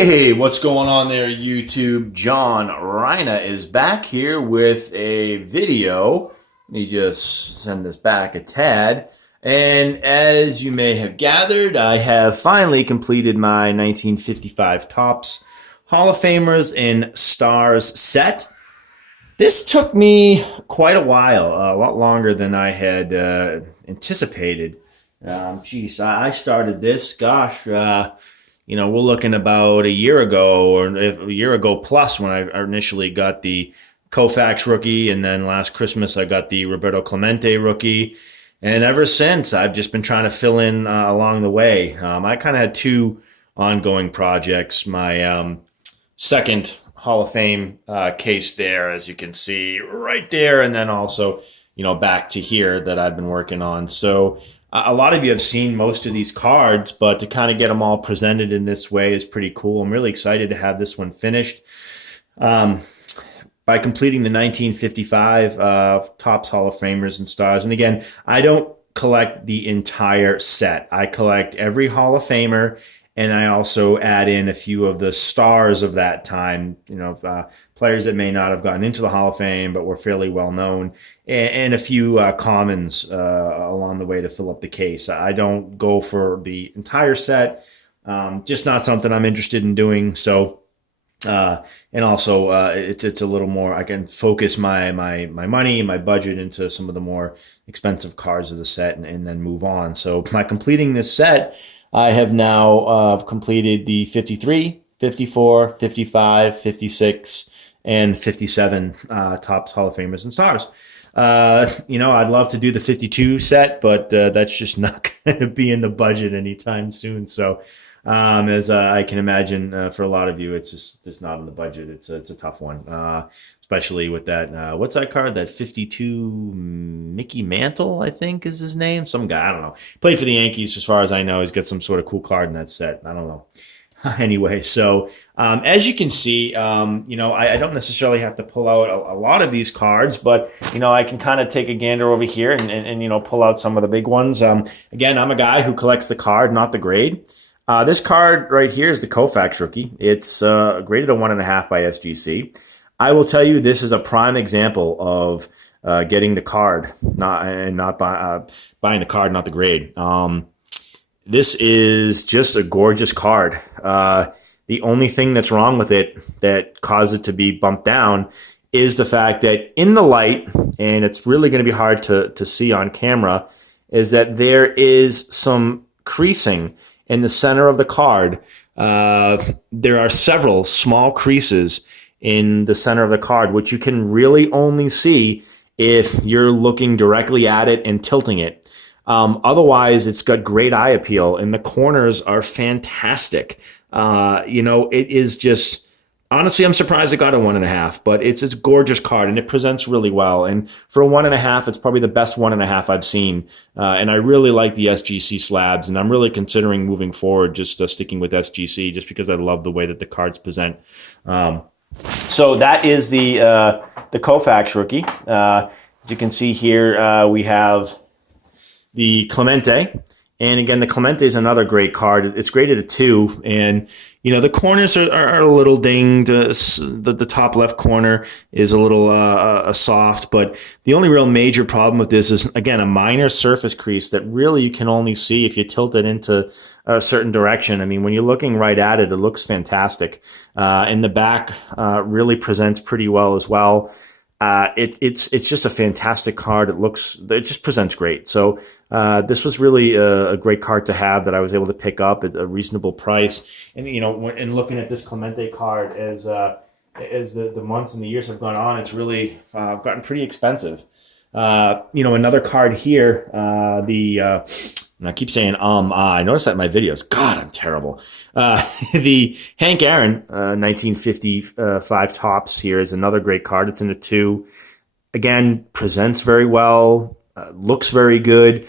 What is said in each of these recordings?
Hey, what's going on there, YouTube? John Reina is back here with a video. Let me just send this back a tad. And as you may have gathered, I have finally completed my 1955 Topps Hall of Famers and Stars set. This took me quite a while, a lot longer than I had anticipated. I started this, we're looking about a year ago or a year ago plus when I initially got the Koufax rookie, and then last Christmas I got the Roberto Clemente rookie. And ever since, I've just been trying to fill in along the way. I kind of had two ongoing projects. My second Hall of Fame case there, as you can see right there, and then also, back to here that I've been working on. So a lot of you have seen most of these cards, but to kind of get them all presented in this way is pretty cool. I'm really excited to have this one finished. By completing the 1955 Topps Hall of Famers and Stars. And again, I don't collect the entire set. I collect every Hall of Famer, and I also add in a few of the stars of that time, players that may not have gotten into the Hall of Fame but were fairly well known, and a few commons along the way to fill up the case. I don't go for the entire set, just not something I'm interested in doing. So, and also it's a little more, I can focus my money and my budget into some of the more expensive cards of the set and then move on. So by completing this set, I have now completed the 53, 54, 55, 56, and 57 Topps Hall of Famers and Stars. I'd love to do the 52 set, but that's just not going to be in the budget anytime soon. So as I can imagine, for a lot of you, it's just not in the budget. It's a tough one, especially with that. What's that card? That 52 Mickey Mantle, I think is his name. Some guy, I don't know. Played for the Yankees, as far as I know. He's got some sort of cool card in that set. I don't know. Anyway, so as you can see, I don't necessarily have to pull out a lot of these cards, but I can kind of take a gander over here and pull out some of the big ones. Again, I'm a guy who collects the card, not the grade. This card right here is the Koufax rookie. It's graded a 1.5 by SGC. I will tell you, this is a prime example of getting the card, buying the card, not the grade. This is just a gorgeous card. The only thing that's wrong with it that caused it to be bumped down is the fact that in the light, and it's really going to be hard to see on camera, is that there is some creasing in the center of the card. There are several small creases in the center of the card, which you can really only see if you're looking directly at it and tilting it. Otherwise, it's got great eye appeal, and the corners are fantastic. It is just, honestly, I'm surprised it got a 1.5, but it's a gorgeous card, and it presents really well. And for a 1.5, it's probably the best 1.5 I've seen. And I really like the SGC slabs, and I'm really considering moving forward, just sticking with SGC, just because I love the way that the cards present. So that is the Koufax rookie. As you can see here, we have the Clemente. And again, the Clemente is another great card. It's graded a 2, and the corners are a little dinged. The top left corner is a little soft, but the only real major problem with this is, again, a minor surface crease that really you can only see if you tilt it into a certain direction. I mean, when you're looking right at it, it looks fantastic. And the back really presents pretty well as well. It's just a fantastic card. It just presents great. So this was really a great card to have that I was able to pick up at a reasonable price. And in looking at this Clemente card, as the months and the years have gone on, it's really gotten pretty expensive. Another card here, and I keep saying I noticed that in my videos. God, I'm terrible. The Hank Aaron 1955 Topps here is another great card. It's in a 2. Again, presents very well, looks very good.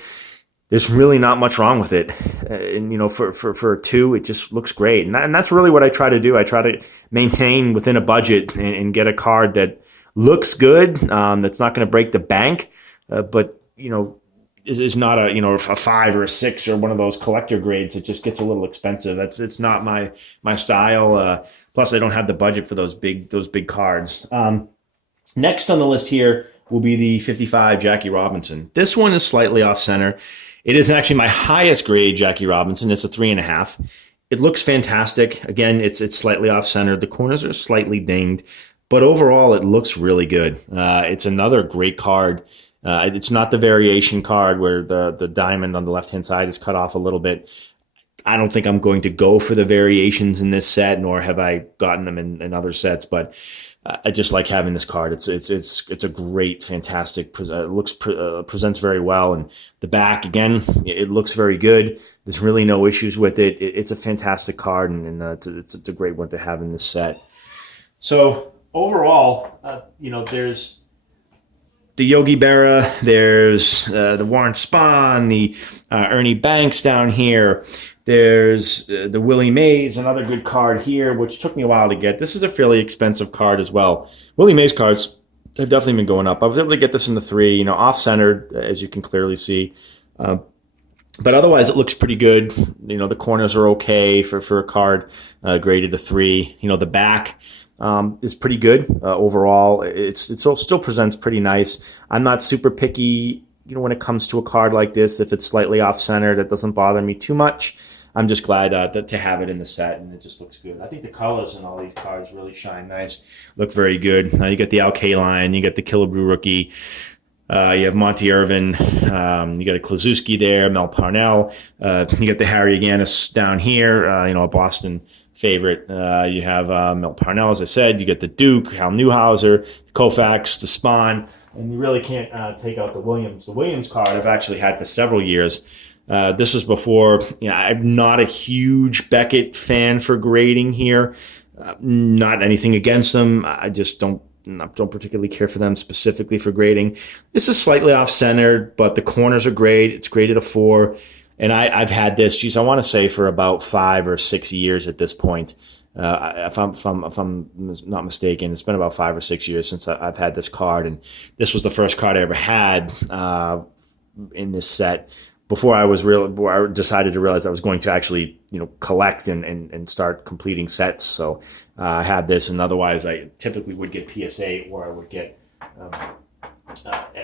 There's really not much wrong with it. And for a 2, it just looks great. And that's really what I try to do. I try to maintain within a budget and get a card that looks good, that's not going to break the bank, but is not a, you know, a 5 or a 6 or one of those collector grades. It just gets a little expensive. It's not my style. Plus, I don't have the budget for those big cards. Next on the list here will be the 55 Jackie Robinson. This one is slightly off center. It is actually my highest grade Jackie Robinson. It's a 3.5. It looks fantastic. Again, it's slightly off center. The corners are slightly dinged, but overall it looks really good. It's another great card. It's not the variation card where the diamond on the left-hand side is cut off a little bit. I don't think I'm going to go for the variations in this set, nor have I gotten them in other sets, but I just like having this card. It's a great, fantastic. It presents very well, and the back again, it looks very good. There's really no issues with it. It's a fantastic card, and it's a great one to have in this set. So overall, you know, there's the Yogi Berra, there's the Warren Spahn, the Ernie Banks down here. There's the Willie Mays, another good card here, which took me a while to get. This is a fairly expensive card as well. Willie Mays cards have definitely been going up. I was able to get this in the 3, you know, off-centered, as you can clearly see. But otherwise, it looks pretty good. You know, the corners are okay for a card graded a 3. You know, the back is pretty good overall. It still presents pretty nice. I'm not super picky, you know, when it comes to a card like this. If it's slightly off-center, that doesn't bother me too much. I'm just glad to have it in the set, and it just looks good. I think the colors in all these cards really shine nice, look very good. You get the Al Kaline, you get the Killebrew rookie, you have Monty Irvin, you got a Klazuski there, Mel Parnell, you get the Harry Aganis down here, you know, a Boston favorite. You have Mel Parnell, as I said. You get the Duke, Hal Newhouser, the Koufax, the Spahn, and you really can't take out the Williams. The Williams card I've actually had for several years. This was before, you know, I'm not a huge Beckett fan for grading here. Not anything against them. I just don't particularly care for them specifically for grading. This is slightly off-centered, but the corners are great. It's graded a 4. And I've had this, geez, I want to say for about 5 or 6 years at this point. If I'm not mistaken, it's been about 5 or 6 years since I've had this card. And this was the first card I ever had in this set. Before I decided to realize I was going to actually, you know, collect and start completing sets. So I had this, and otherwise I typically would get PSA or I would get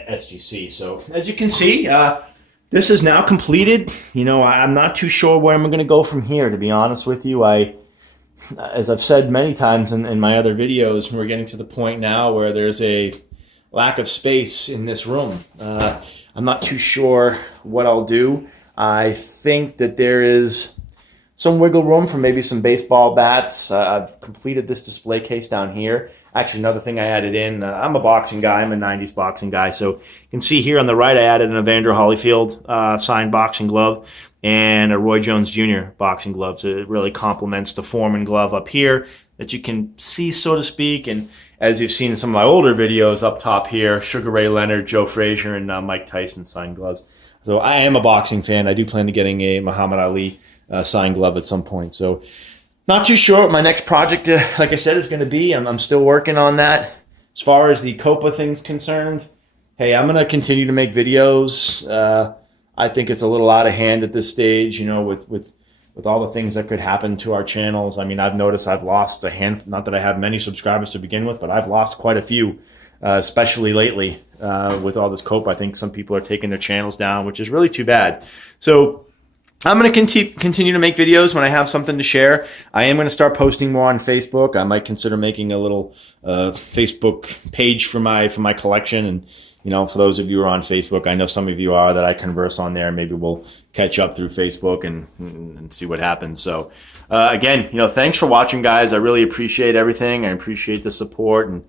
SGC. So as you can see, this is now completed. You know, I'm not too sure where I'm going to go from here, to be honest with you. As I've said many times in my other videos, we're getting to the point now where there's a lack of space in this room. I'm not too sure what I'll do. I think that there is some wiggle room for maybe some baseball bats. I've completed this display case down here. Actually, another thing I added in, I'm a boxing guy. I'm a 90s boxing guy. So you can see here on the right, I added an Evander Holyfield signed boxing glove and a Roy Jones Jr. boxing glove. So it really complements the Foreman glove up here that you can see, so to speak. And as you've seen in some of my older videos up top here, Sugar Ray Leonard, Joe Frazier, and Mike Tyson signed gloves. So I am a boxing fan. I do plan to getting a Muhammad Ali signed glove at some point. So not too sure what my next project, like I said, is going to be. I'm still working on that. As far as the COPPA thing's concerned, hey, I'm going to continue to make videos. I think it's a little out of hand at this stage, you know, with all the things that could happen to our channels. I mean, I've noticed I've lost a handful, not that I have many subscribers to begin with, but I've lost quite a few, especially lately with all this COPPA. I think some people are taking their channels down, which is really too bad. So I'm going to continue to make videos when I have something to share. I am going to start posting more on Facebook. I might consider making a little Facebook page for my collection. And, you know, for those of you who are on Facebook, I know some of you are, that I converse on there. Maybe we'll catch up through Facebook and see what happens. So, again, you know, thanks for watching, guys. I really appreciate everything. I appreciate the support, and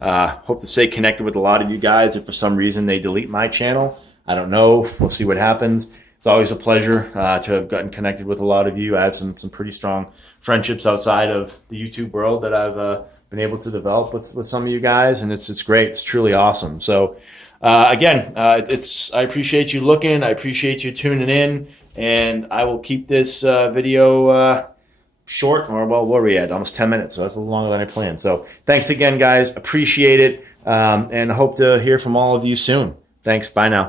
hope to stay connected with a lot of you guys. If for some reason they delete my channel, I don't know. We'll see what happens. It's always a pleasure to have gotten connected with a lot of you. I have some pretty strong friendships outside of the YouTube world that I've been able to develop with some of you guys, and it's great. It's truly awesome. So again, I appreciate you looking. I appreciate you tuning in, and I will keep this video short, or well, where are we at? Almost 10 minutes, so that's a little longer than I planned. So thanks again, guys. Appreciate it, and hope to hear from all of you soon. Thanks. Bye now.